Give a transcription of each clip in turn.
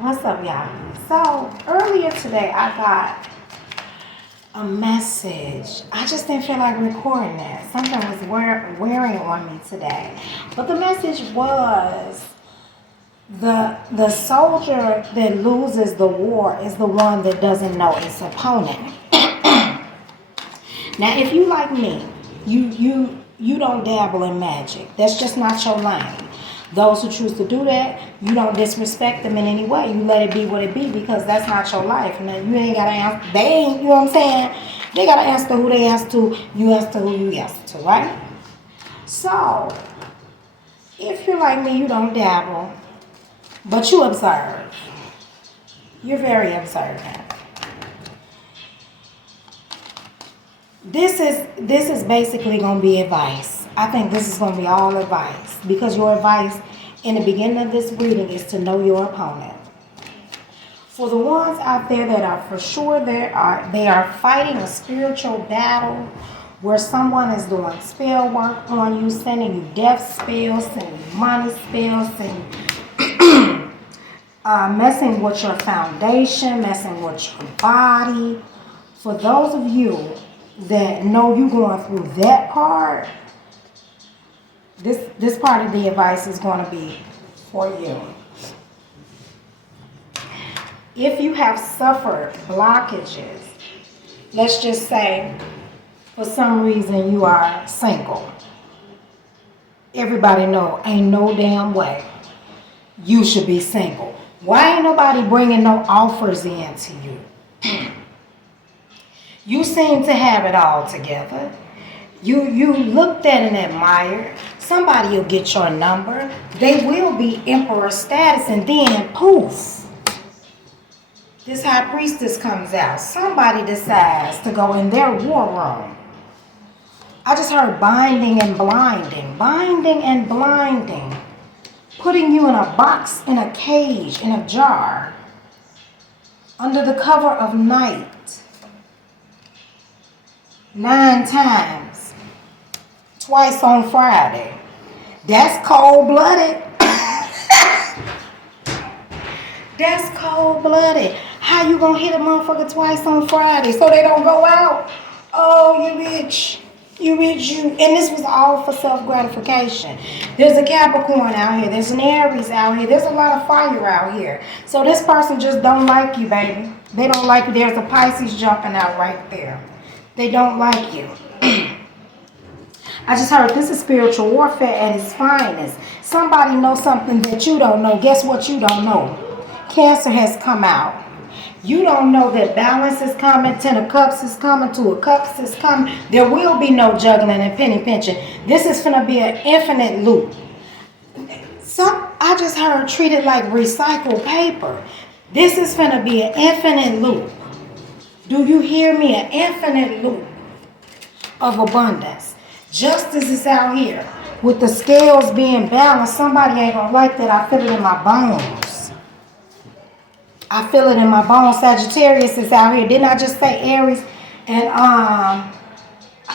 What's up, y'all? So earlier today, I got a message. I just didn't feel like recording that. Something was wearing on me today. But the message was the soldier that loses the war is the one that doesn't know its opponent. Now, if you like me, you don't dabble in magic. That's just not your lane. Those who choose to do that, you don't disrespect them in any way. You let it be what it be because that's not your life. Now you ain't gotta answer. They ain't. You know what I'm saying? They gotta answer who they answer to. You answer who you answer to, right? So, if you're like me, you don't dabble, but you observe. You're very observant. This is basically going to be advice. I think this is going to be all advice because your advice in the beginning of this reading is to know your opponent. For the ones out there that are for sure they are fighting a spiritual battle where someone is doing spell work on you, sending you death spells, sending you money spells, and messing with your foundation, messing with your body. For those of you that know you going through that part, this part of the advice is going to be for you. If you have suffered blockages, let's just say for some reason you are single. Everybody know ain't no damn way you should be single. Why ain't nobody bringing no offers in to you? You seem to have it all together. You looked at and admired. Somebody will get your number. They will be emperor status, and then poof, this high priestess comes out. Somebody decides to go in their war room. I just heard binding and blinding, putting you in a box, in a cage, in a jar, under the cover of night. 9 times, twice on Friday. That's cold-blooded. That's cold-blooded. How you gonna hit a motherfucker twice on Friday so they don't go out? Oh, you bitch. You bitch, you. And this was all for self-gratification. There's a Capricorn out here. There's an Aries out here. There's a lot of fire out here. So this person just don't like you, baby. They don't like you. There's a Pisces jumping out right there. They don't like you. I just heard this is spiritual warfare at its finest. Somebody knows something that you don't know. Guess what you don't know? Cancer has come out. You don't know that balance is coming, 10 of cups is coming, 2 of cups is coming. There will be no juggling and penny pinching. This is going to be an infinite loop. I just heard treated like recycled paper. This is going to be an infinite loop. Do you hear me? An infinite loop of abundance. Justice is out here. With the scales being balanced, somebody ain't going to like that. I feel it in my bones. I feel it in my bones. Sagittarius is out here. Didn't I just say Aries? And I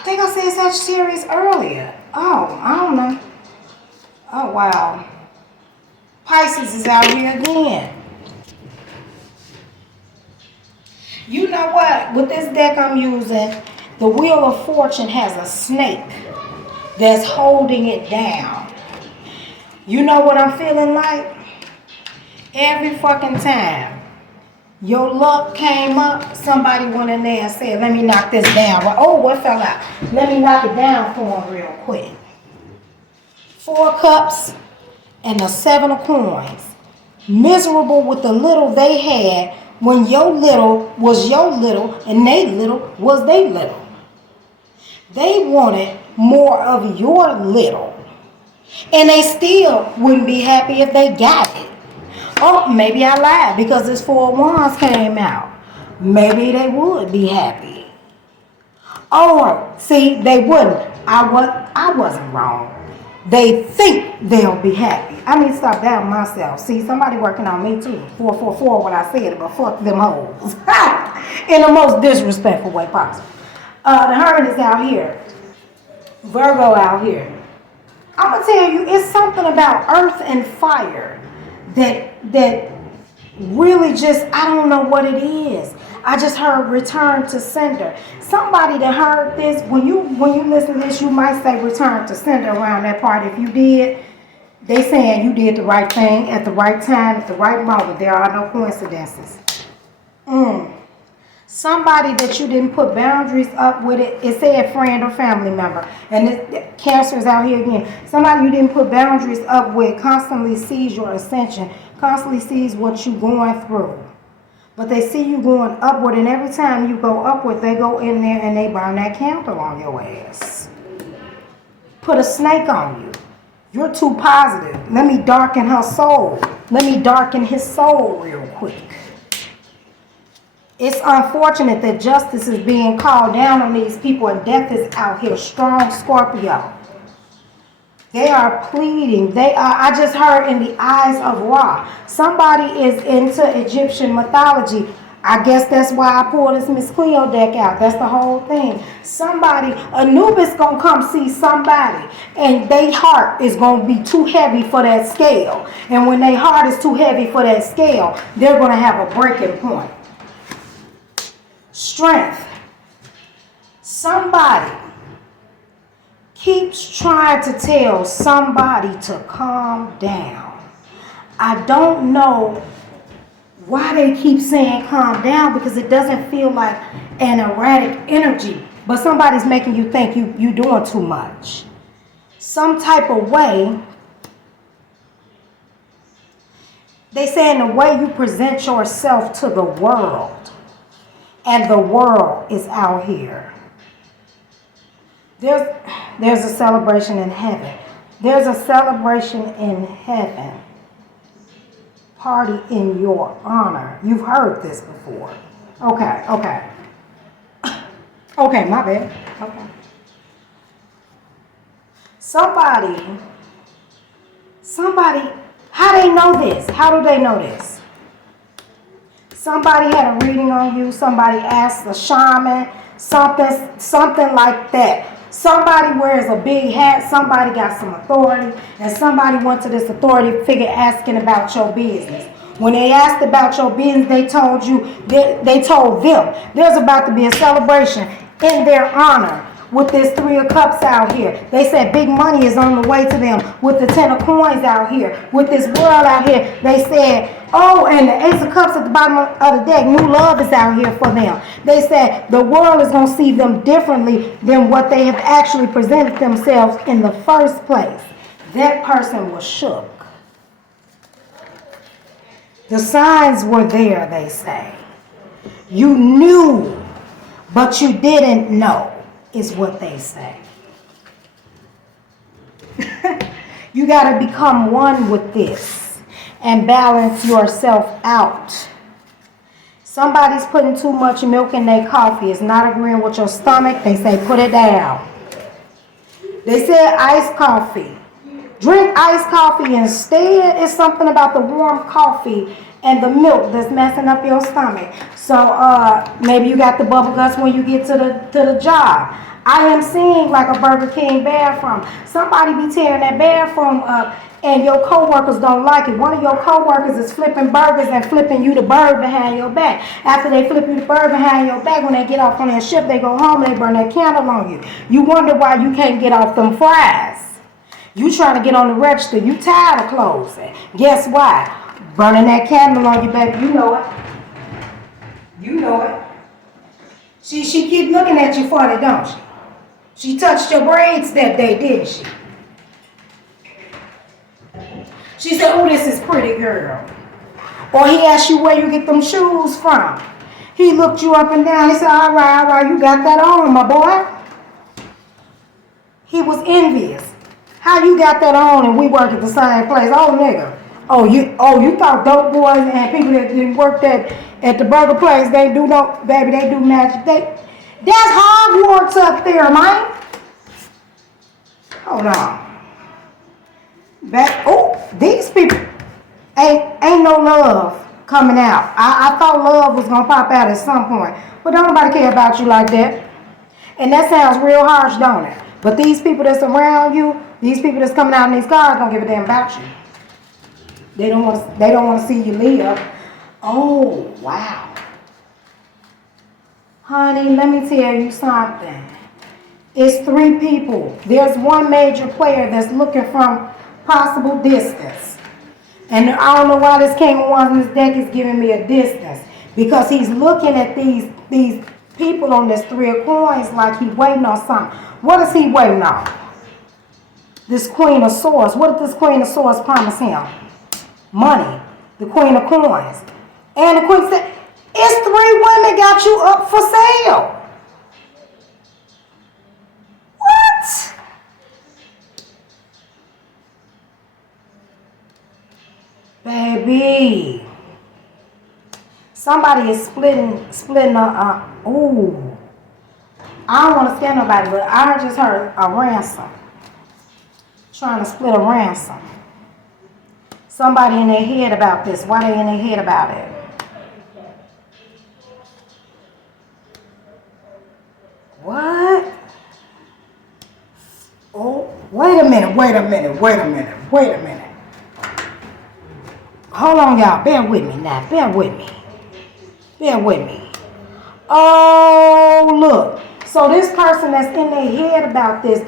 think I said Sagittarius earlier. Oh, I don't know. Oh, wow. Pisces is out here again. You know what? With this deck I'm using, the Wheel of Fortune has a snake that's holding it down. You know what I'm feeling like? Every fucking time your luck came up, somebody went in there and said, let me knock this down. Oh, what fell out? Let me knock it down for them real quick. 4 cups and the 7 of coins. Miserable with the little they had when your little was your little and they little was they little. They wanted more of your little. And they still wouldn't be happy if they got it. Oh, maybe I lied because this 4 of Wands came out. Maybe they would be happy. Or, see, they wouldn't. I wasn't wrong. They think they'll be happy. I need to stop doubting myself. See, somebody working on me too. 444 when I said it, but fuck them hoes. In the most disrespectful way possible. The Hermit is out here. Virgo out here. I'm going to tell you, it's something about earth and fire that really just, I don't know what it is. I just heard return to sender. Somebody that heard this, when you listen to this, you might say return to sender around that part. If you did, they saying you did the right thing at the right time, at the right moment. There are no coincidences. Somebody that you didn't put boundaries up with it said friend or family member. And Cancer is out here again. Somebody you didn't put boundaries up with constantly sees your ascension, constantly sees what you're going through. But they see you going upward, and every time you go upward, they go in there and they burn that candle on your ass. Put a snake on you. You're too positive. Let me darken her soul. Let me darken his soul real quick. It's unfortunate that justice is being called down on these people, and death is out here strong, Scorpio. They are pleading. I just heard in the eyes of Ra. Somebody is into Egyptian mythology. I guess that's why I pulled this Miss Cleo deck out. That's the whole thing. Somebody, Anubis gonna come see somebody, and their heart is gonna be too heavy for that scale. And when their heart is too heavy for that scale, they're gonna have a breaking point. Strength. Somebody keeps trying to tell somebody to calm down. I don't know why they keep saying calm down, because it doesn't feel like an erratic energy, but somebody's making you think you're doing too much. Some type of way. They say in the way you present yourself to the world, and the world is out here. There's a celebration in heaven. There's a celebration in heaven. Party in your honor. You've heard this before. Okay. Okay, my bad. Okay. Somebody, how they know this? How do they know this? Somebody had a reading on you. Somebody asked a shaman, something like that. Somebody wears a big hat. Somebody got some authority, and somebody went to this authority figure asking about your business. When they asked about your business, they told them there's about to be a celebration in their honor with this 3 of Cups out here. They said big money is on the way to them with the 10 of Coins out here, with this world out here. They said, oh, and the Ace of Cups at the bottom of the deck, new love is out here for them. They said the world is going to see them differently than what they have actually presented themselves in the first place. That person was shook. The signs were there, they say. You knew, but you didn't know, is what they say. You got to become one with this and balance yourself out. Somebody's putting too much milk in their coffee. It's not agreeing with your stomach. They say put it down. They said iced coffee. Drink iced coffee instead. It's something about the warm coffee and the milk that's messing up your stomach. So maybe you got the bubble guts when you get to the job. I am seeing like a Burger King bathroom. Somebody be tearing that bathroom up, and your coworkers don't like it. One of your coworkers is flipping burgers and flipping you the bird behind your back. After they flip you the bird behind your back, when they get off on their shift, they go home, they burn that candle on you. You wonder why you can't get off them fries. You trying to get on the register. You tired of closing. Guess why? Burning that candle on you, baby. You know it. You know it. She keep looking at you funny, don't she? She touched your braids that day, didn't she? She said, oh, this is pretty, girl. Or he asked you where you get them shoes from. He looked you up and down. He said, all right, you got that on, my boy. He was envious. How you got that on and we work at the same place? Oh, nigga. Oh, you thought dope boys and people that didn't work at the burger place, they do no, baby, they do magic. That's Hogwarts up there, man. Hold on. These people ain't no love coming out. I thought love was gonna pop out at some point, but don't nobody care about you like that. And that sounds real harsh, don't it? But these people that's around you, these people that's coming out in these cars, don't give a damn about you. They don't want to see you live. Oh, wow. Honey, let me tell you something. It's 3 people. There's one major player that's looking from possible distance. And I don't know why this King of Wands in this deck is giving me a distance. Because he's looking at these people on this 3 of coins like he's waiting on something. What is he waiting on? This Queen of Swords. What did this Queen of Swords promise him? Money. The Queen of Coins. And the Queen said, it's 3 women got you up for sale. What? Baby. Somebody is splitting ooh. I don't want to scare nobody, but I just heard a ransom. Trying to split a ransom. Somebody in their head about this. Why they in their head about it? What? Oh, wait a minute. Hold on, y'all. Bear with me now. Bear with me. Oh, look. So this person that's in their head about this,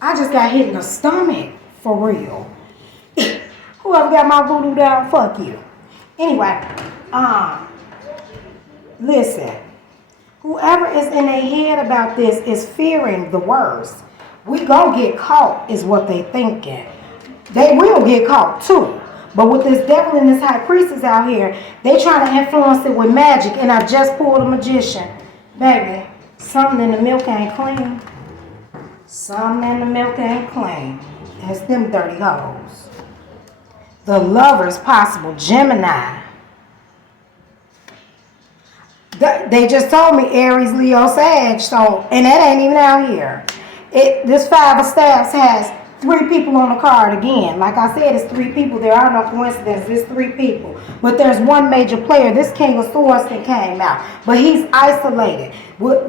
I just got hit in the stomach. For real. Whoever got my voodoo down, fuck you. Anyway, listen. Whoever is in their head about this is fearing the worst. We gonna get caught is what they thinking. They will get caught too. But with this devil and this high priestess out here, they trying to influence it with magic. And I just pulled a magician. Baby, something in the milk ain't clean. And it's them dirty hoes. The lovers possible, Gemini. They just told me Aries, Leo, Sag, so, and that ain't even out here. This 5 of Staffs has 3 people on the card again. Like I said, it's 3 people. There are no coincidences. It's 3 people. But there's one major player. This King of Swords that came out. But he's isolated.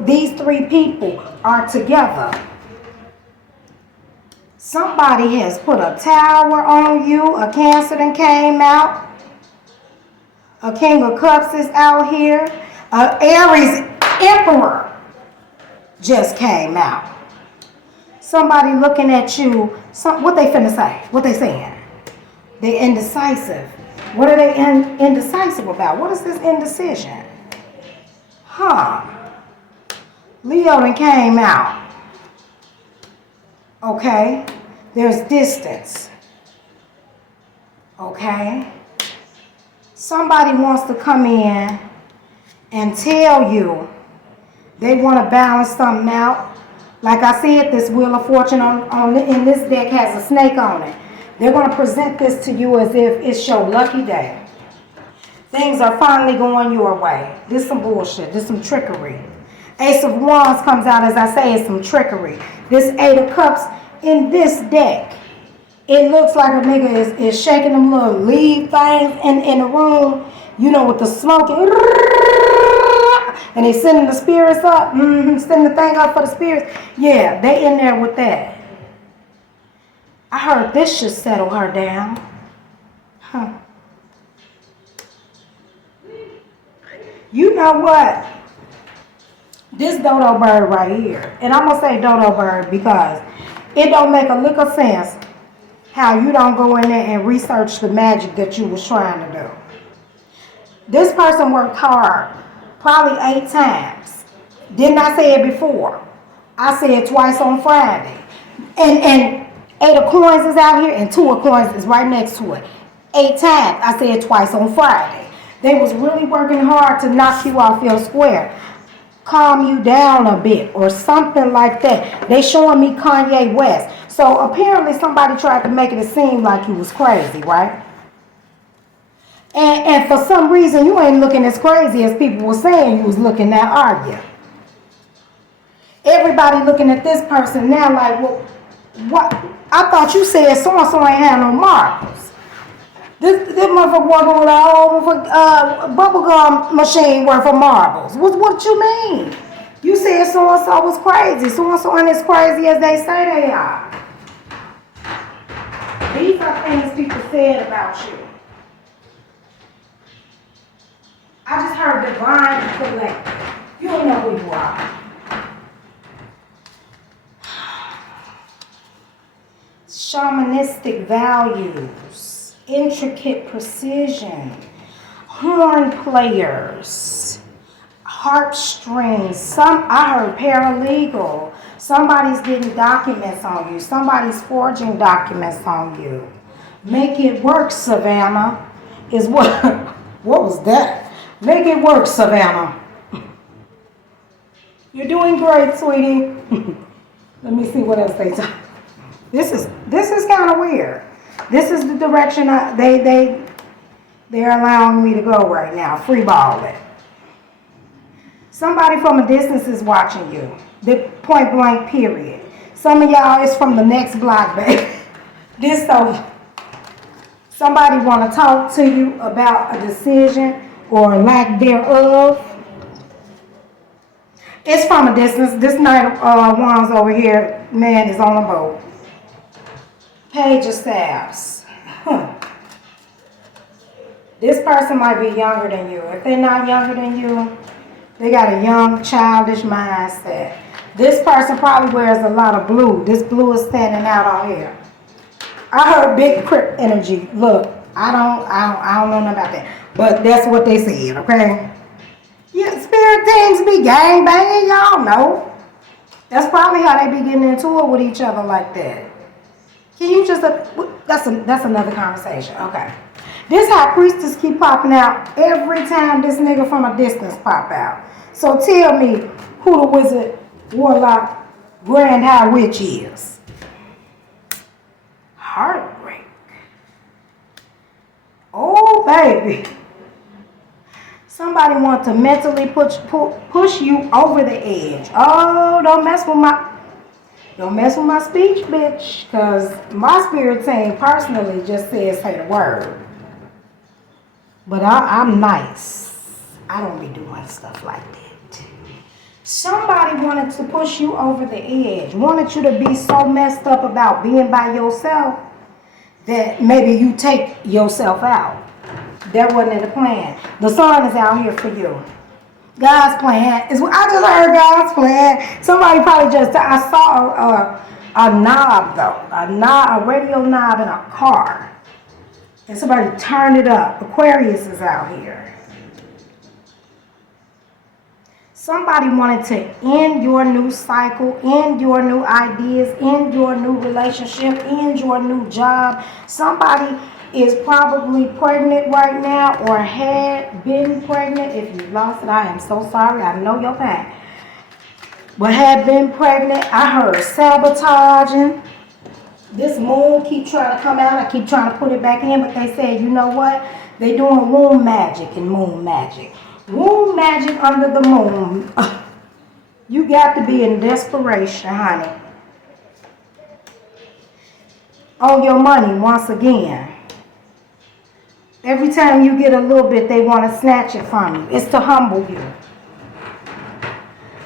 These 3 people are together. Somebody has put a tower on you. A Cancer that came out. A King of Cups is out here. Aries Emperor just came out. Somebody looking at you. What they finna say? What they saying? They indecisive. What are they indecisive about? What is this indecision? Leo then came out. Okay. There's distance. Okay. Somebody wants to come in and tell you they want to balance something out. Like I said, this Wheel of Fortune in this deck has a snake on it. They're going to present this to you as if it's your lucky day. Things are finally going your way. This some bullshit. This some trickery. Ace of Wands comes out, as I say, it's some trickery. This 8 of Cups in this deck, it looks like a nigga is shaking them little leaf things in the room, you know, with the smoke. And they sending the spirits up. Sending the thing up for the spirits. Yeah, they in there with that. I heard this should settle her down. You know what? This dodo bird right here. And I'm going to say dodo bird because it don't make a lick of sense how you don't go in there and research the magic that you was trying to do. This person worked hard. Probably 8 times. Didn't I say it before? I said it twice on Friday. And 8 of coins is out here and 2 of coins is right next to it. 8 times. I said it twice on Friday. They was really working hard to knock you off your square. Calm you down a bit or something like that. They showing me Kanye West. So apparently somebody tried to make it seem like you was crazy, right? And for some reason, you ain't looking as crazy as people were saying you was looking now, are you? Everybody looking at this person now like, well, what? I thought you said so-and-so ain't had no marbles. This motherfucker walking with a whole bubblegum machine worth of marbles. What you mean? You said so-and-so was crazy. So-and-so ain't as crazy as they say they are. These are things people said about you. are divine collective. You don't know who you are. Shamanistic values, intricate precision, horn players, heartstrings. I heard paralegal. Somebody's getting documents on you. Somebody's forging documents on you. Make it work, Savannah. Is what? What was that? Make it work, Savannah. You're doing great, sweetie. Let me see what else they talk. This is kind of weird. This is the direction they're allowing me to go right now. Free ball it. Somebody from a distance is watching you. The point blank period. Some of y'all is from the next block, baby. This so somebody want to talk to you about a decision or lack thereof. It's from a distance. This Knight of Wands over here, man, is on a boat. Page of Staffs. This person might be younger than you. If they're not younger than you, they got a young, childish mindset. This person probably wears a lot of blue. This blue is standing out on here. I heard big crip energy. Look, I don't know nothing about that. But that's what they said, okay? Yeah, spirit teams be gang banging, y'all know. That's probably how they be getting into it with each other like that. Can you just, that's another conversation, okay. This high priestess keep popping out every time this nigga from a distance pop out. So tell me who the wizard, warlock, grand high witch is. Heartbreak. Oh, baby. Somebody wants to mentally push you over the edge. Oh, don't mess with my speech, bitch. Because my spirit team personally just says say the word. But I'm nice. I don't be doing stuff like that. Somebody wanted to push you over the edge. Wanted you to be so messed up about being by yourself that maybe you take yourself out. That wasn't the plan. The sun is out here for you. God's plan is. I just heard God's plan. Somebody probably I saw a knob though, a radio knob in a car, and somebody turned it up. Aquarius is out here. Somebody wanted to end your new cycle, end your new ideas, end your new relationship, end your new job. Somebody is probably pregnant right now or had been pregnant. If you lost it, I am so sorry. I know your pain. But had been pregnant. I heard sabotaging. This moon keep trying to come out. I keep trying to put it back in, but they said, you know what? They doing womb magic and moon magic. Womb magic under the moon. You got to be in desperation, honey. On your money once again. Every time you get a little bit, they want to snatch it from you. It's to humble you.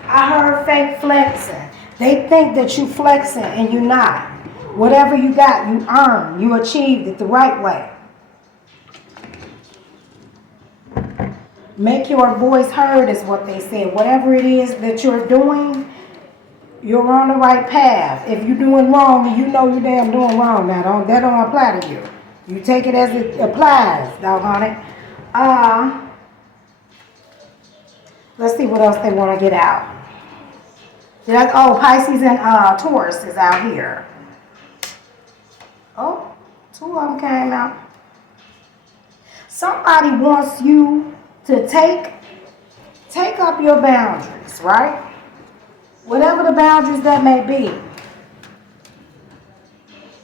I heard fake flexing. They think that you flexing and you're not. Whatever you got, you earned. You achieved it the right way. Make your voice heard is what they said. Whatever it is that you're doing, you're on the right path. If you're doing wrong, you know you're damn doing wrong. Now, that don't apply to you. You take it as it applies, doggone it. Let's see what else they want to get out. Pisces and Taurus is out here. Oh, two of them came out. Somebody wants you to take up your boundaries, right? Whatever the boundaries that may be.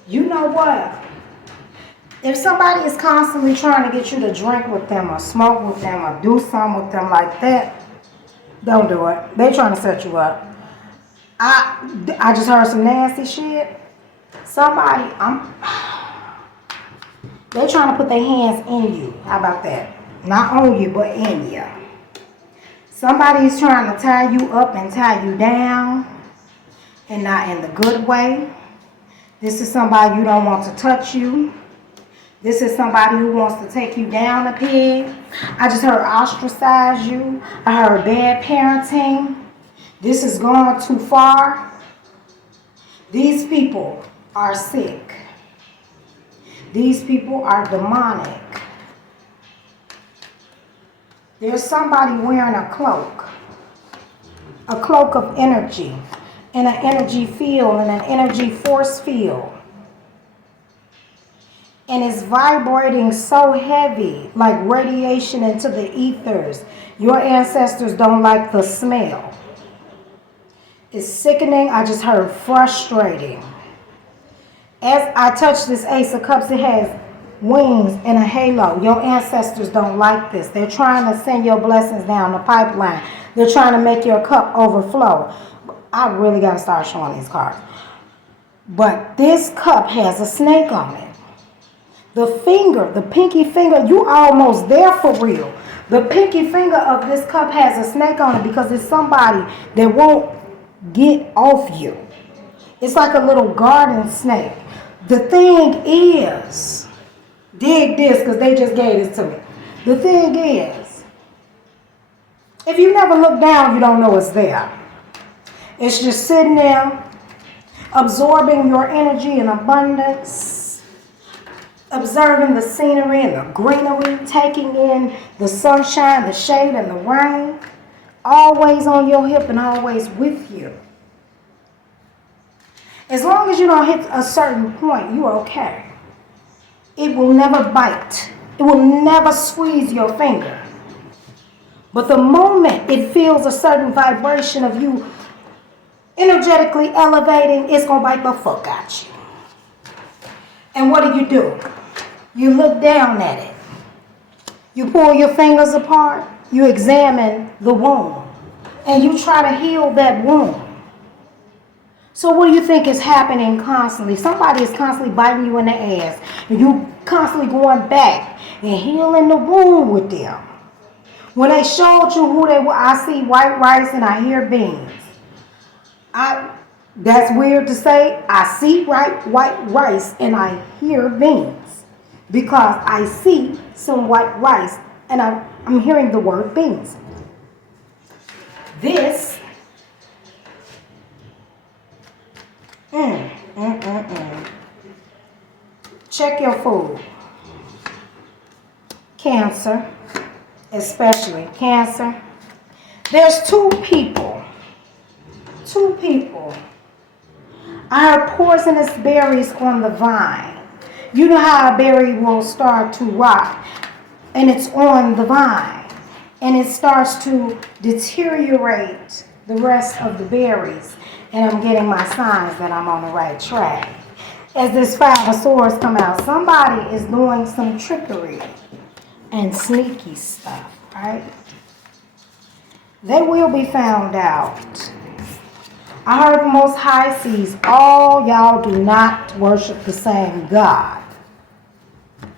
You know what? If somebody is constantly trying to get you to drink with them or smoke with them or do something with them like that, don't do it. They're trying to set you up. I just heard some nasty shit. They're trying to put their hands in you. How about that? Not on you, but in you. Somebody's trying to tie you up and tie you down, and not in the good way. This is somebody you don't want to touch you. This is somebody who wants to take you down a peg. I just heard ostracize you. I heard bad parenting. This is going too far. These people are sick. These people are demonic. There's somebody wearing a cloak of energy, and an energy field, and an energy force field. And it's vibrating so heavy, like radiation into the ethers. Your ancestors don't like the smell. It's sickening. I just heard frustrating. As I touch this Ace of Cups, it has wings and a halo. Your ancestors don't like this. They're trying to send your blessings down the pipeline. They're trying to make your cup overflow. I really got to start showing these cards. But this cup has a snake on it. The finger, the pinky finger, you almost there for real. The pinky finger of this cup has a snake on it because it's somebody that won't get off you. It's like a little garden snake. The thing is, dig this because they just gave this to me. The thing is, if you never look down, you don't know it's there. It's just sitting there, absorbing your energy in abundance, observing the scenery and the greenery, taking in the sunshine, the shade, and the rain, always on your hip and always with you. As long as you don't hit a certain point, you're okay. It will never bite. It will never squeeze your finger. But the moment it feels a certain vibration of you energetically elevating, it's going to bite the fuck out you. And what do? You look down at it. You pull your fingers apart. You examine the wound. And you try to heal that wound. So what do you think is happening constantly? Somebody is constantly biting you in the ass. And you constantly going back and healing the wound with them. When they showed you who they were, I see white rice and I hear beans. That's weird to say. I see white rice and I hear beans. Because I see some white rice and I'm hearing the word beans. This check your food. Cancer, especially Cancer. There's two people. I heard poisonous berries on the vine. You know how a berry will start to rot, and it's on the vine, and it starts to deteriorate the rest of the berries. And I'm getting my signs that I'm on the right track. As this Five of Swords come out, somebody is doing some trickery and sneaky stuff, right? They will be found out. I heard the Most High sees all y'all do not worship the same God.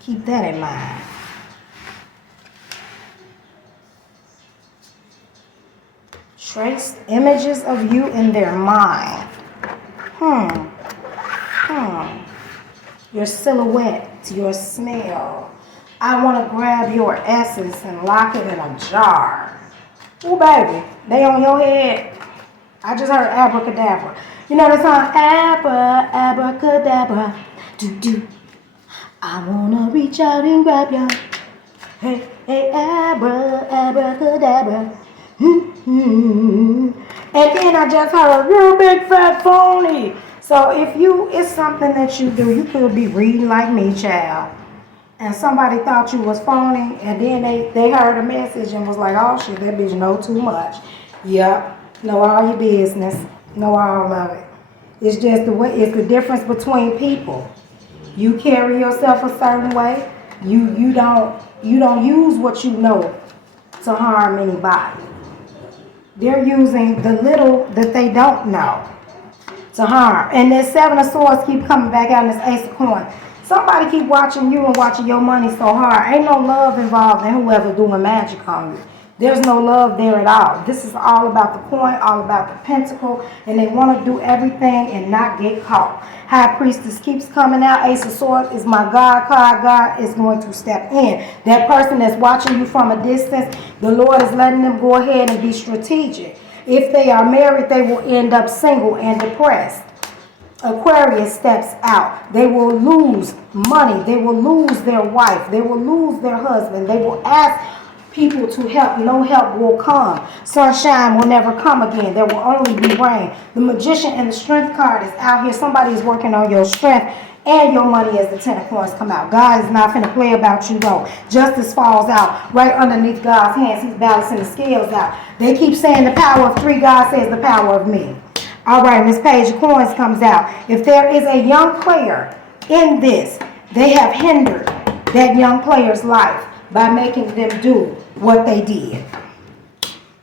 Keep that in mind. Trace images of you in their mind. Your silhouette, your smell. I want to grab your essence and lock it in a jar. Oh, baby, they on your head. I just heard abracadabra. You know the song, abracadabra, do. I want to reach out and grab ya. Hey, abracadabra. And then I just heard a real big fat phony. So if it's something that you do, you could be reading like me, child. And somebody thought you was phony, and then they heard a message and was like, oh shit, that bitch know too much. Yep, know all your business, know all of it. It's just the way, it's the difference between people. You carry yourself a certain way. You don't use what you know to harm anybody. They're using the little that they don't know to harm. And this Seven of Swords keep coming back out in this Ace of Coins. Somebody keep watching you and watching your money so hard. Ain't no love involved in whoever doing magic on you. There's no love there at all. This is all about the coin, all about the pentacle, and they want to do everything and not get caught. High priestess keeps coming out. Ace of Swords is my God card. God is going to step in. That person that's watching you from a distance, the Lord is letting them go ahead and be strategic. If they are married, they will end up single and depressed. Aquarius steps out. They will lose money. They will lose their wife. They will lose their husband. They will ask people to help. No help will come. Sunshine will never come again. There will only be rain. The Magician and the Strength card is out here. Somebody is working on your strength and your money as the Ten of Coins come out. God is not finna play about you though. Justice falls out right underneath God's hands. He's balancing the scales out. They keep saying the power of three. God says the power of me. All right, Miss Page of Coins comes out. If there is a young player in this, they have hindered that young player's life by making them do what they did.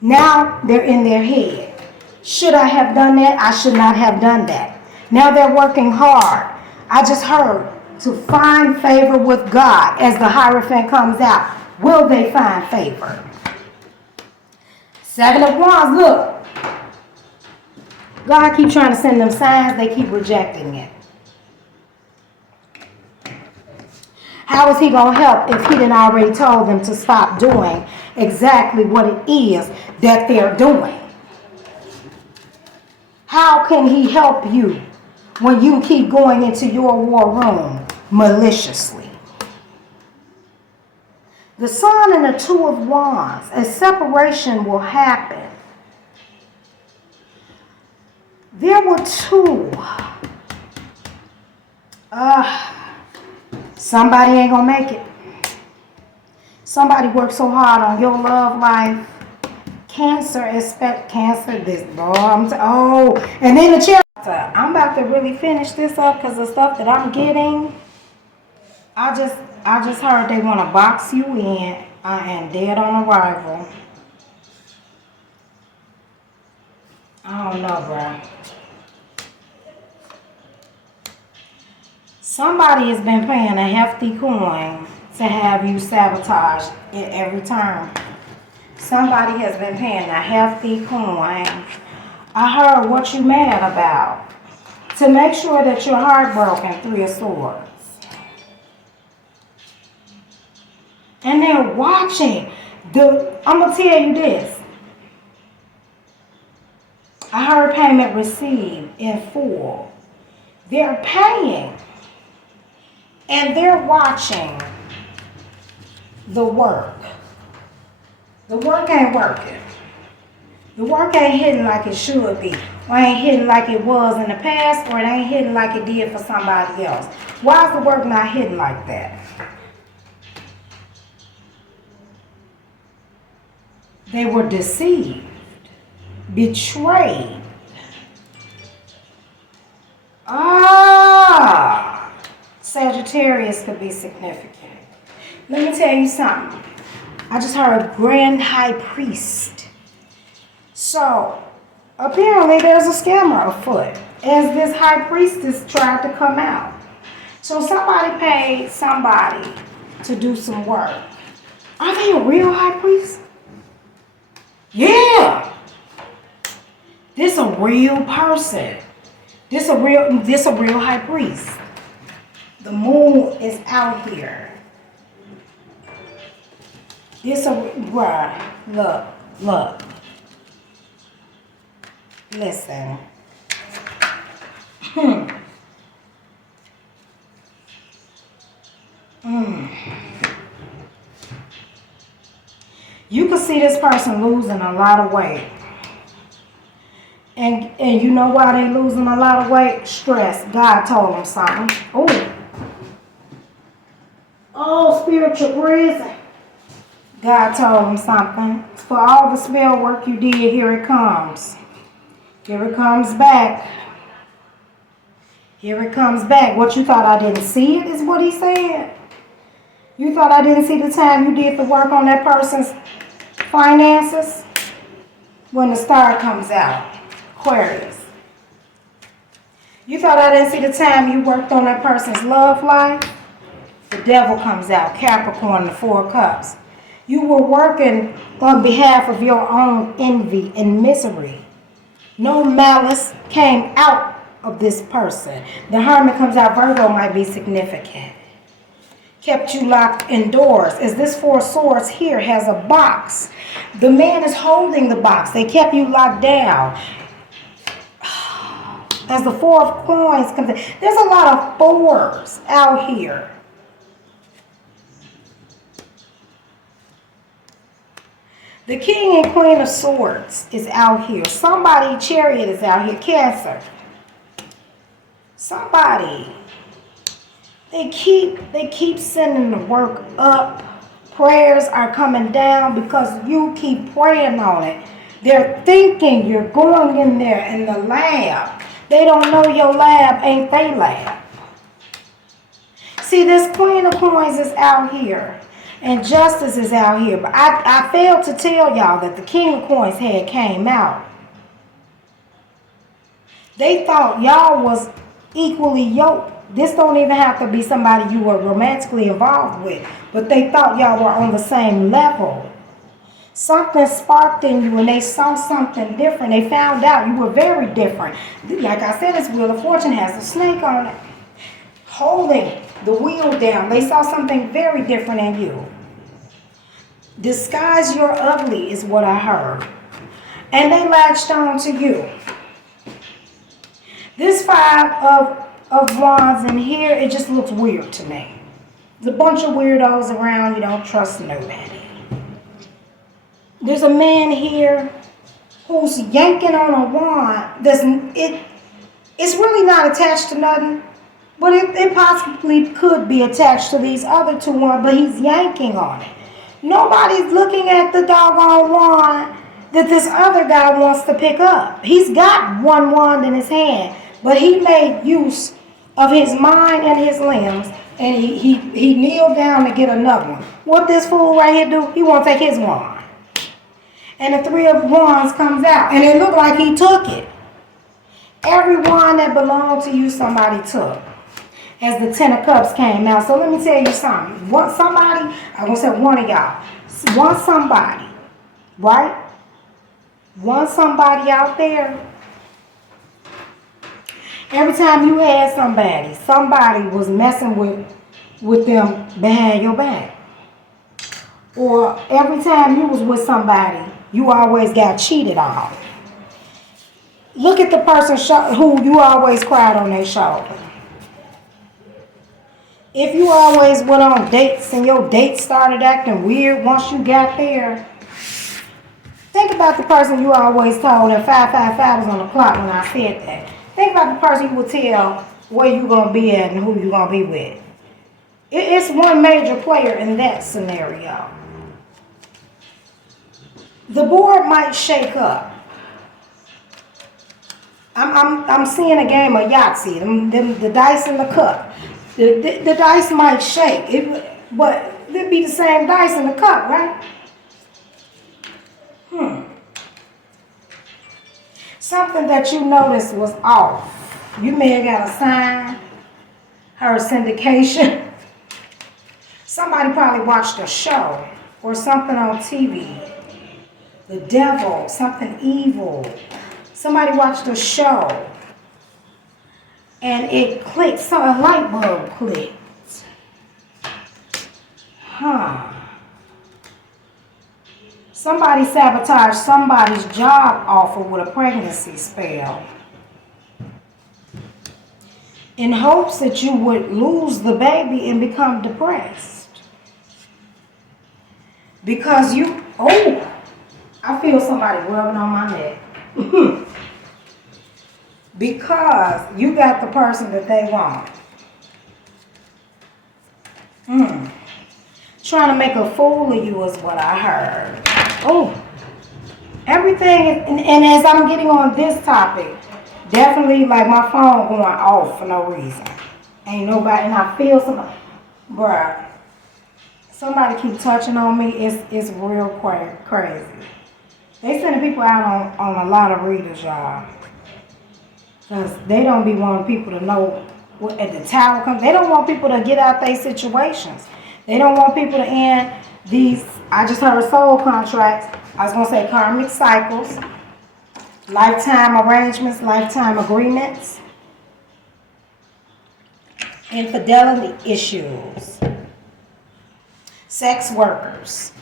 Now they're in their head. Should I have done that? I should not have done that. Now they're working hard. I just heard to find favor with God as the Hierophant comes out. Will they find favor? Seven of Wands, look. God keep trying to send them signs. They keep rejecting it. How is he going to help if he didn't already told them to stop doing exactly what it is that they're doing? How can he help you when you keep going into your war room maliciously? The Sun and the Two of Wands, a separation will happen. There were two. Somebody ain't gonna make it. Somebody worked so hard on your love life. Cancer, expect Cancer, this, oh, and then the chair. I'm about to really finish this up because the stuff that I'm getting, I just heard they want to box you in. I am dead on arrival. I don't know, bro. Somebody has been paying a hefty coin to have you sabotaged at every turn. Somebody has been paying a hefty coin. I heard what you mad about. To make sure that you're heartbroken, Three of Swords. And they're watching. I'm going to tell you this. I heard payment received in full. They're paying. And they're watching the work. The work ain't working. The work ain't hitting like it should be. Or ain't hitting like it was in the past. Or it ain't hitting like it did for somebody else. Why is the work not hitting like that? They were deceived. Betrayed. Sagittarius could be significant. Let me tell you something. I just heard a grand high priest. So, apparently there's a scammer afoot as this high priestess tried to come out. So somebody paid somebody to do some work. Are they a real high priest? Yeah. This a real person. This a real high priest. The moon is out here. This a bruh. Look. Listen. You can see this person losing a lot of weight. And you know why they losing a lot of weight? Stress. God told them something. Oh, spiritual prison. God told them something. For all the spell work you did, here it comes. Here it comes back. Here it comes back. What, you thought I didn't see it is what he said? You thought I didn't see the time you did the work on that person's finances? When the star comes out. Aquarius. You thought I didn't see the time you worked on that person's love life? The devil comes out. Capricorn, the Four of Cups. You were working on behalf of your own envy and misery. No malice came out of this person. The Hermit comes out. Virgo might be significant. Kept you locked indoors. As this Four of Swords here has a box. The man is holding the box. They kept you locked down. As the Four of Coins comes in, there's a lot of fours out here. The King and Queen of Swords is out here. Somebody, Chariot is out here. Cancer. Somebody. They keep sending the work up. Prayers are coming down because you keep praying on it. They're thinking you're going in there in the lab. They don't know your lab ain't they lab. See, this Queen of Coins is out here. And Justice is out here. But I failed to tell y'all that the King of Coins head came out. They thought y'all was equally yoked. This don't even have to be somebody you were romantically involved with. But they thought y'all were on the same level. Something sparked in you and they saw something different. They found out you were very different. Like I said, this Wheel of Fortune has a snake on it. Holding the wheel down. They saw something very different in you. Disguise your ugly is what I heard. And they latched on to you. This Five of Wands in here, it just looks weird to me. There's a bunch of weirdos around. You don't trust nobody. There's a man here who's yanking on a wand. It's really not attached to nothing. But it possibly could be attached to these other two wands, but he's yanking on it. Nobody's looking at the doggone wand that this other guy wants to pick up. He's got one wand in his hand, but he made use of his mind and his limbs, and he kneeled down to get another one. What this fool right here do? He won't take his wand. And the Three of Wands comes out, and it looked like he took it. Every wand that belonged to you, somebody took. As the Ten of Cups came out. So let me tell you something. Somebody, I'm going to say one of y'all. Want somebody, right? Want somebody out there. Every time you had somebody was messing with them behind your back. Or every time you was with somebody, you always got cheated on. Look at the person who you always cried on their shoulder. If you always went on dates and your dates started acting weird once you got there, think about the person you always told, and 555 was on the clock when I said that. Think about the person you would tell where you're going to be at and who you're going to be with. It's one major player in that scenario. The board might shake up. I'm seeing a game of Yahtzee, the dice in the cup. The dice might shake, but it'd be the same dice in the cup, right? Something that you noticed was off. You may have got a sign, heard syndication. Somebody probably watched a show or something on TV. The devil, something evil. Somebody watched a show. And it clicked, so a light bulb clicked. Somebody sabotaged somebody's job offer with a pregnancy spell. In hopes that you would lose the baby and become depressed. Because I feel somebody rubbing on my neck. Because you got the person that they want. Trying to make a fool of you is what I heard. Everything, and as I'm getting on this topic, definitely like my phone going off for no reason. Ain't nobody, and I feel somebody, bruh, somebody keep touching on me, it's real crazy. They sending people out on a lot of readers, y'all. Because they don't be wanting people to know what at the tower comes. They don't want people to get out their situations. They don't want people to end These, I just heard soul contracts. I was going to say karmic cycles, lifetime arrangements, lifetime agreements, infidelity issues, sex workers,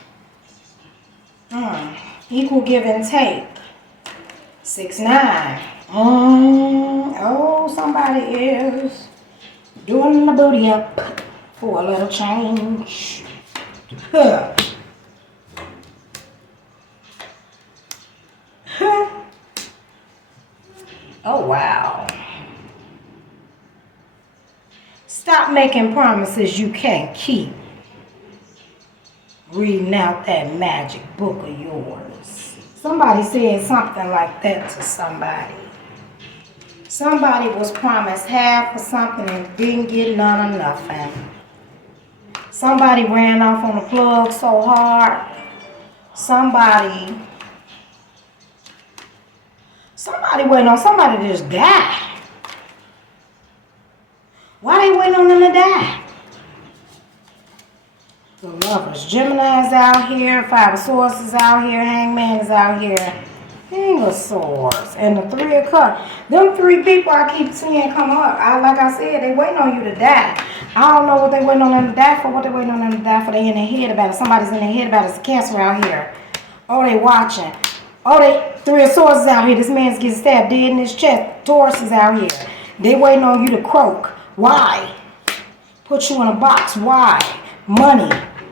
equal give and take, 6-9. Oh, somebody is doing the booty up for a little change. Huh. Oh, wow. Stop making promises you can't keep. Reading out that magic book of yours. Somebody said something like that to somebody. Somebody was promised half of something and didn't get none of nothing. Somebody ran off on the plug so hard. Somebody waiting on somebody to just die. Why they waiting on them to die? The lovers. Gemini's out here. Five of Swords is out here. Hangman is out here. King of Swords. And the Three of Cups. Them three people I keep seeing come up. Like I said, they waiting on you to die. I don't know what they waiting on them to die for. What they waiting on them to die for. They in their head about it. Somebody's in their head about it. It's a Cancer out here. Oh, they watching. Oh, they Three of Swords is out here. This man's getting stabbed dead in his chest. Taurus is out here. They waiting on you to croak. Why? Put you in a box. Why? Money.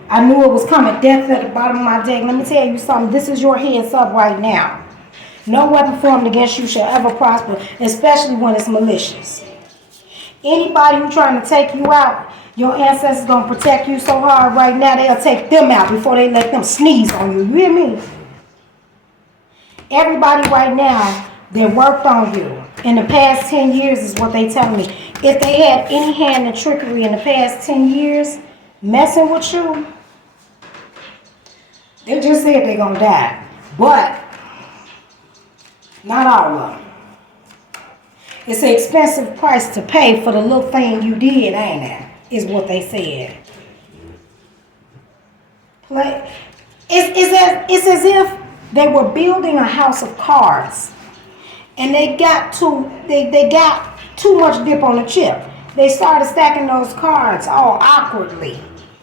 I knew it was coming. Death at the bottom of my deck. Let me tell you something. This is your heads up right now. No weapon formed against you shall ever prosper, especially when it's malicious. Anybody who's trying to take you out, your ancestors going to protect you so hard right now, they'll take them out before they let them sneeze on you. You hear me? Everybody right now that worked on you in the past 10 years is what they tell me. If they had any hand in trickery in the past 10 years, messing with you, they just said they're going to die. But not all of them. It's an expensive price to pay for the little thing you did, ain't it? Is what they said. It's as if they were building a house of cards and they got too much dip on the chip. They started stacking those cards all awkwardly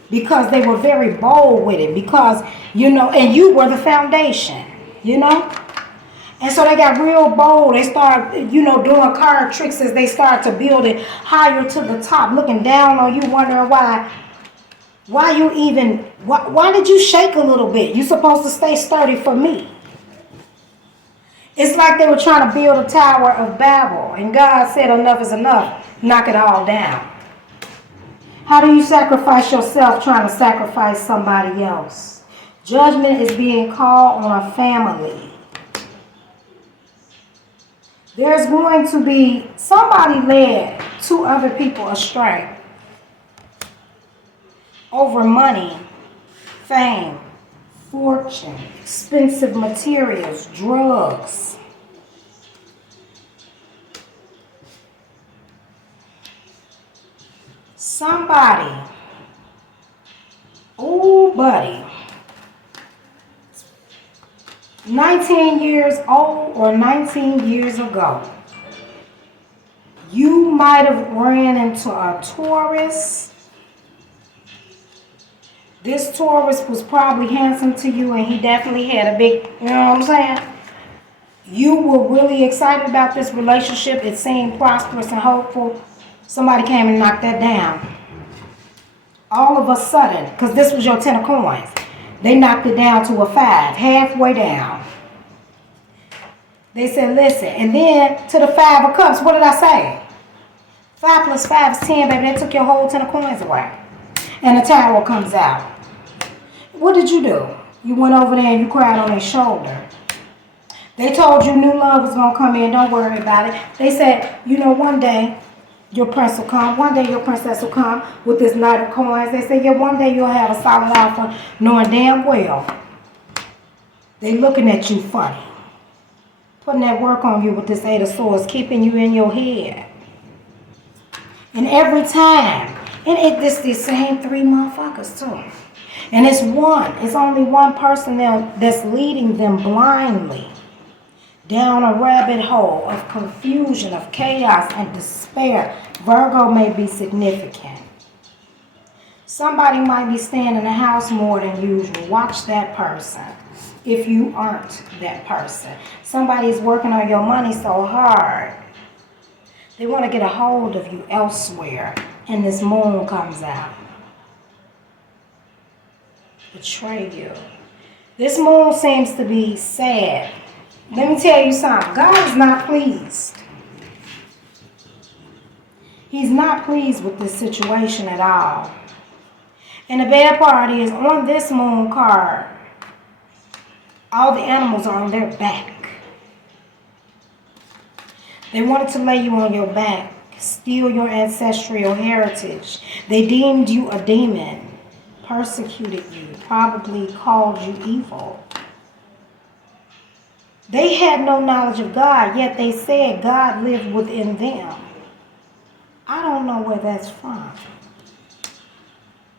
because they were very bold with it because, and you were the foundation, And so they got real bold. They started, doing card tricks as they started to build it higher to the top, looking down on you, wondering why did you shake a little bit? You're supposed to stay sturdy for me. It's like they were trying to build a Tower of Babel, and God said enough is enough. Knock it all down. How do you sacrifice yourself trying to sacrifice somebody else? Judgment is being called on a family. There's going to be somebody led two other people astray over money, fame, fortune, expensive materials, drugs. Somebody, oh buddy, 19 years old or 19 years ago, you might have ran into a Taurus. This Taurus was probably handsome to you and he definitely had a big, you know what I'm saying? You were really excited about this relationship. It seemed prosperous and hopeful. Somebody came and knocked that down. All of a sudden, because this was your 10 of coins, they knocked it down to a 5, halfway down. They said, listen, and then to the 5 of cups, what did I say? 5 plus 5 is 10, baby. They took your whole 10 of coins away. And the Tower comes out. What did you do? You went over there and you cried on their shoulder. They told you new love was going to come in. Don't worry about it. They said, one day your prince will come. One day your princess will come with this Knight of Coins. They said, yeah, one day you'll have a solid offer, knowing damn well they looking at you funny. Putting that work on you with this 8 of Swords, keeping you in your head. And every time, and it's the same 3 motherfuckers too. And it's only one person that's leading them blindly down a rabbit hole of confusion, of chaos and despair. Virgo may be significant. Somebody might be staying in the house more than usual. Watch that person if you aren't that person. Somebody's working on your money so hard. They want to get a hold of you elsewhere. And this moon comes out. Betray you. This moon seems to be sad. Let me tell you something. God is not pleased. He's not pleased with this situation at all. And the bad part is, on this moon card, all the animals are on their back. They wanted to lay you on your back, steal your ancestral heritage. They deemed you a demon, persecuted you, probably called you evil. They had no knowledge of God, yet they said God lived within them. I don't know where that's from.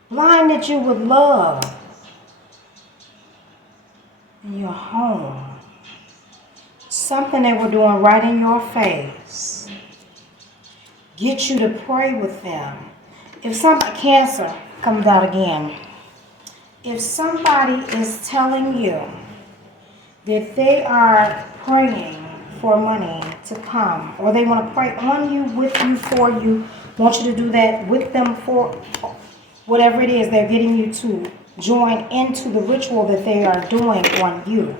Blinded you with love in your home. Something they were doing right in your face. Get you to pray with them. If cancer comes out again. If somebody is telling you that they are praying for money to come, or they want to pray on you, with you, for you, want you to do that with them for whatever it is they're getting you to join into the ritual that they are doing on you.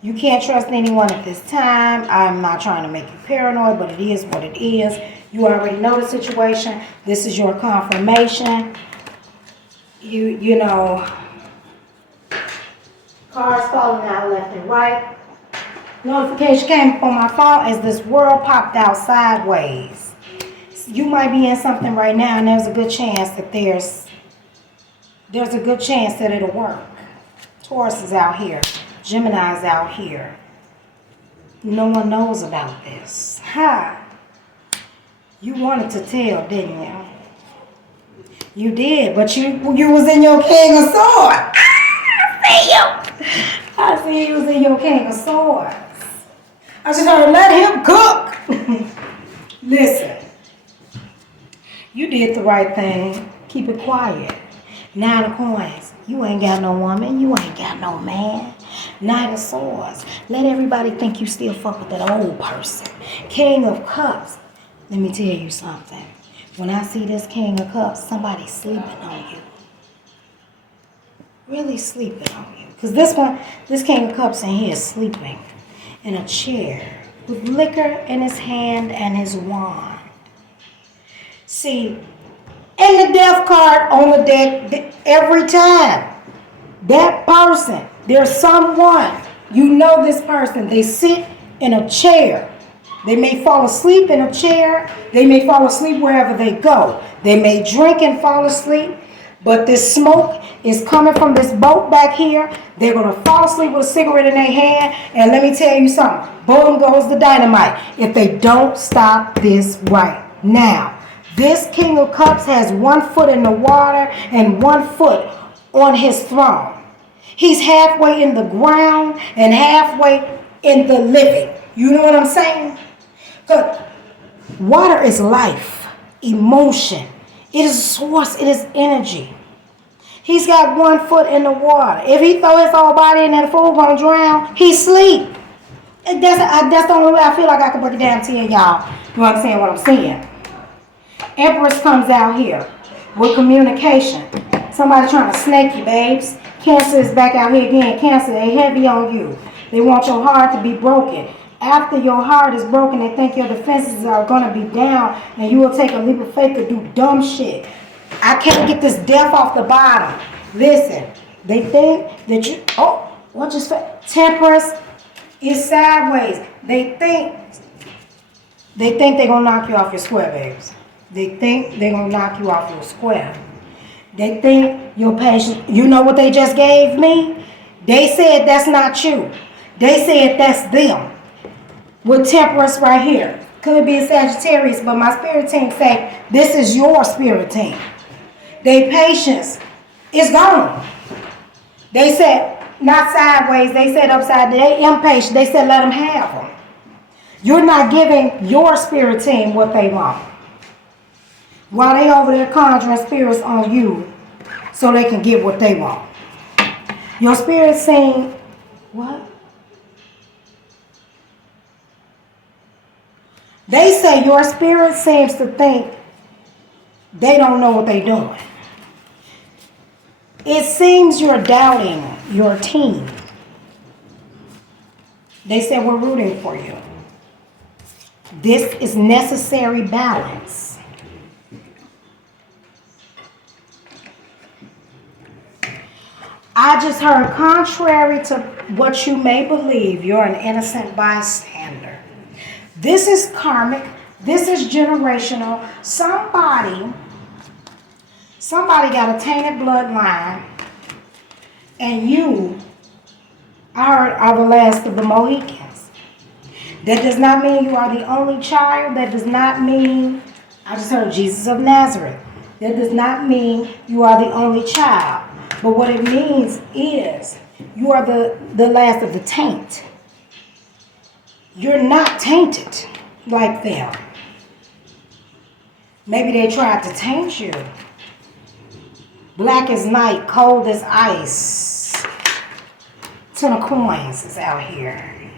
You can't trust anyone at this time. I'm not trying to make you paranoid, but it is what it is. You already know the situation. This is your confirmation. You know, cars falling out left and right. Notification came up on my phone as this world popped out sideways. You might be in something right now, and there's a good chance that it'll work. Taurus is out here. Gemini's out here. No one knows about this. Ha! You wanted to tell, didn't you? You did, but you was in your King of Swords. I see you was in your King of Swords. I just heard, let him cook. Listen. You did the right thing. Keep it quiet. 9 of coins. You ain't got no woman. You ain't got no man. 9 of swords. Let everybody think you still fuck with that old person. King of cups. Let me tell you something. When I see this King of cups, somebody's sleeping on you. Really sleeping on you. Because this King of cups in here is sleeping in a chair with liquor in his hand and his wand. See, in the death card on the deck, every time, that person, there's someone, you know this person, they sit in a chair. They may fall asleep in a chair. They may fall asleep wherever they go. They may drink and fall asleep, but this smoke is coming from this boat back here. They're going to fall asleep with a cigarette in their hand, and let me tell you something. Boom goes the dynamite if they don't stop this right now. This King of Cups has 1 foot in the water and 1 foot on his throne. He's halfway in the ground and halfway in the living. You know what I'm saying? Because water is life, emotion. It is a source. It is energy. He's got 1 foot in the water. If he throw his whole body in that fool gonna drown, he sleep. And that's the only way I feel like I can break it down to y'all. You understand what I'm saying? Empress comes out here with communication. Somebody trying to snake you, babes. Cancer is back out here again. Cancer, they heavy on you. They want your heart to be broken. After your heart is broken, they think your defenses are going to be down and you will take a leap of faith to do dumb shit. I can't get this death off the bottom. Listen, they think that you, what just, Temperance is sideways. They think they're going to knock you off your square, babes. They think they're going to knock you off your square. They think your patience, you know what they just gave me? They said that's not you. They said that's them. With Temperance right here. Could be a Sagittarius, but my spirit team say this is your spirit team. Their patience is gone. They said, not sideways, they said upside, they impatient, they said let them have them. You're not giving your spirit team what they want. While they over there conjuring spirits on you so they can get what they want. Your spirit saying, what? They say your spirit seems to think they don't know what they're doing. It seems you're doubting your team. They said we're rooting for you. This is necessary balance. I just heard, contrary to what you may believe, you're an innocent bystander. This is karmic. This is generational. Somebody got a tainted bloodline, and you are the last of the Mohicans. That does not mean you are the only child. That does not mean, I just heard Jesus of Nazareth. That does not mean you are the only child. But what it means is you are the last of the taint. You're not tainted like them. Maybe they tried to taint you. Black as night, cold as ice. 10 of coins is out here.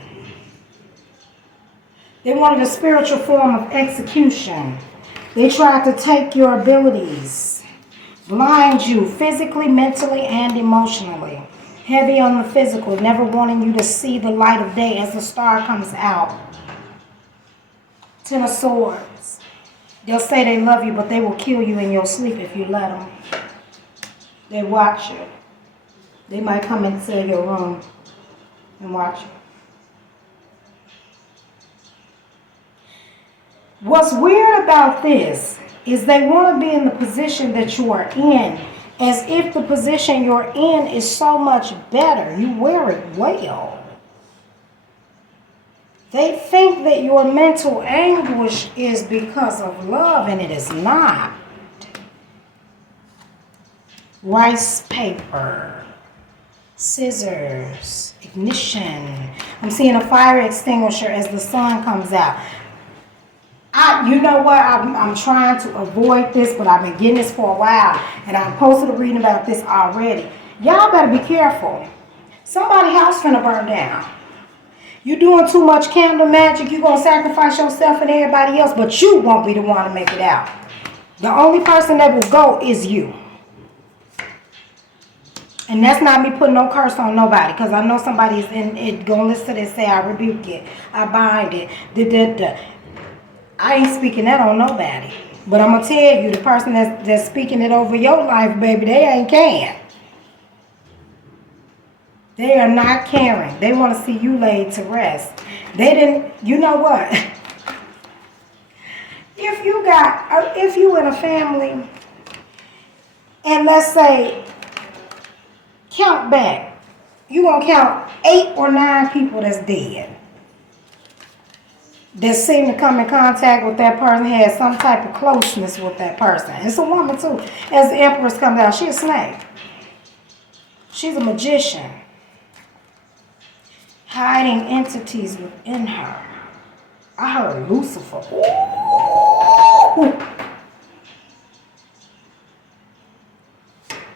They wanted a spiritual form of execution. They tried to take your abilities, blind you physically, mentally, and emotionally. Heavy on the physical, never wanting you to see the light of day as the star comes out. 10 of swords. They'll say they love you, but they will kill you in your sleep if you let them. They watch you. They might come into your room and watch you. What's weird about this is they want to be in the position that you are in, as if the position you're in is so much better. You wear it well. They think that your mental anguish is because of love, and it is not. Rice paper, scissors, ignition. I'm seeing a fire extinguisher as the sun comes out. You know what? I'm trying to avoid this, but I've been getting this for a while, and I posted a reading about this already. Y'all better be careful. Somebody's house finna burn down. You doing too much candle magic, you gonna sacrifice yourself and everybody else, but you won't be the one to make it out. The only person that will go is you. And that's not me putting no curse on nobody, because I know somebody's in it gonna listen to this, say I rebuke it, I bind it, I ain't speaking that on nobody. But I'm gonna tell you, the person that's speaking it over your life, baby, they ain't caring. They are not caring. They want to see you laid to rest. They didn't, you know what? If you in a family, and let's say, count back, you gonna count 8 or 9 people that's dead, that seem to come in contact with that person, has some type of closeness with that person. It's a woman too. As the Empress comes out, she's a snake. She's a magician. Hiding entities within her. I heard Lucifer. Ooh.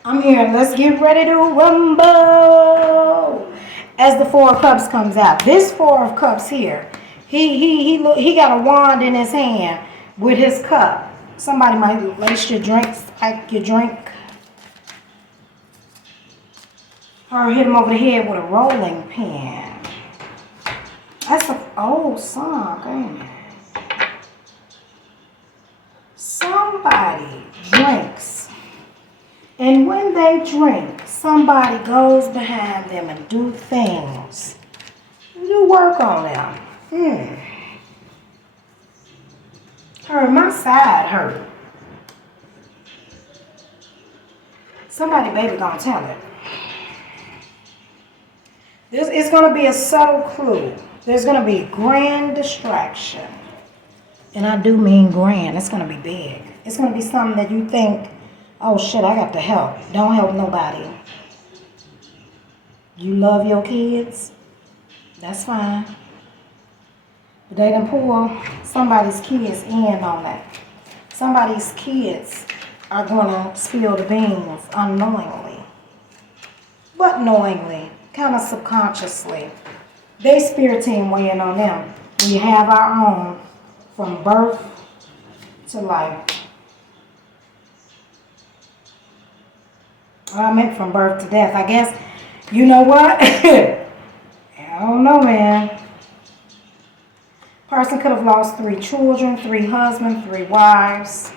I'm here. Let's get ready to rumble. As the 4 of Cups comes out. This 4 of Cups here. He got a wand in his hand with his cup. Somebody might lace your drink, spike your drink. Or hit him over the head with a rolling pin. That's an old song, ain't it? Somebody drinks. And when they drink, somebody goes behind them and do things. Do work on them. Hurt, my side hurt. Somebody baby gonna tell it. This is gonna be a subtle clue. There's gonna be grand distraction. And I do mean grand. It's gonna be big. It's gonna be something that you think, oh shit, I got to help. Don't help nobody. You love your kids. That's fine. But they done pull somebody's kids in on that. Somebody's kids are going to spill the beans unknowingly. But knowingly, kind of subconsciously. They spirit team weighing on them. We have our own from birth to life. Well, I meant from birth to death. I guess, you know what? I don't know, man. Person could have lost 3 children, 3 husbands, 3 wives.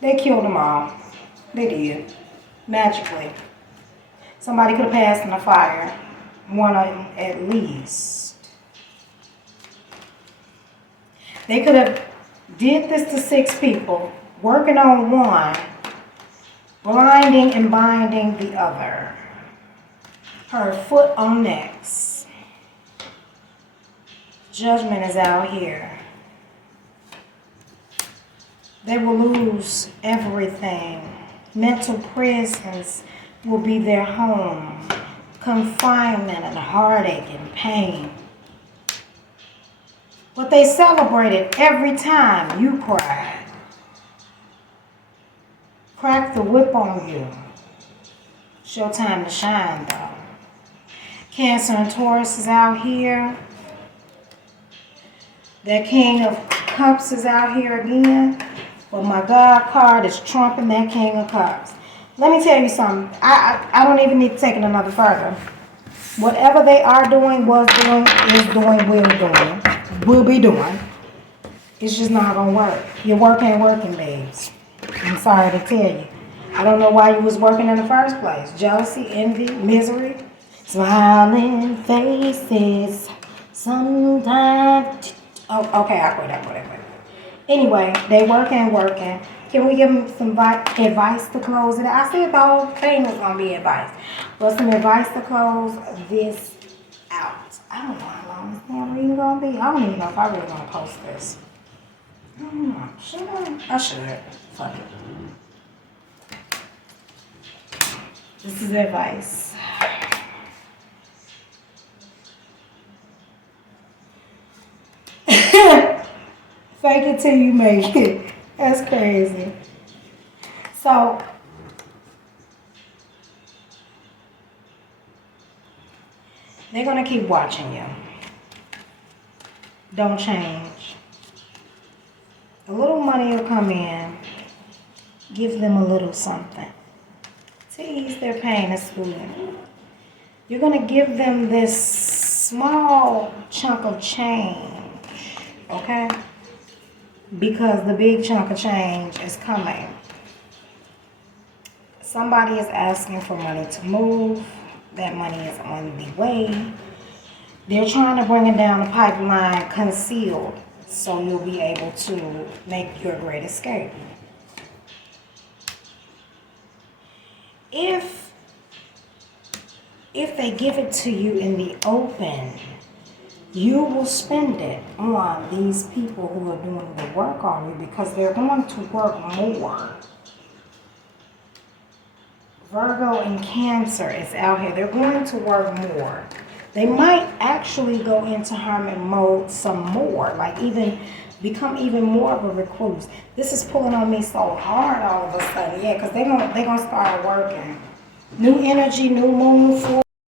They killed them all. They did. Magically. Somebody could have passed in a fire. One of them at least. They could have did this to 6 people, working on one, blinding and binding the other. Her foot on necks. Judgment is out here. They will lose everything. Mental prisons will be their home. Confinement and heartache and pain. But they celebrated every time you cried. Crack the whip on you. It's your time to shine, though. Cancer and Taurus is out here. That King of Cups is out here again. But my God card is trumping that King of Cups. Let me tell you something. I don't even need to take it another further. Whatever they are doing, was doing, is doing, will be doing. It's just not going to work. Your work ain't working, babes. I'm sorry to tell you. I don't know why you was working in the first place. Jealousy, envy, misery. Smiling faces. Sometimes. Oh, okay, I quit. Anyway, they working. Can we give them some advice to close it out? I said the whole thing was going to be advice. But some advice to close this out. I don't know how long this damn reading going to be. I don't even know if I really want to post this. I don't know. Should I? I should. Fuck it. This is advice. Fake it till you make it. That's crazy. So, they're going to keep watching you. Don't change. A little money will come in. Give them a little something to ease their pain of schooling. You're going to give them this small chunk of change. Okay? Because the big chunk of change is coming. Somebody is asking for money to move. That money is on the way. They're trying to bring it down the pipeline concealed so you'll be able to make your great escape. If they give it to you in the open, you will spend it on these people who are doing the work on you because they're going to work more. Virgo and Cancer is out here. They're going to work more. They might actually go into hermit mode some more, like even become even more of a recluse. This is pulling on me so hard all of a sudden. Yeah, because they're gonna start working. New energy, new moon, full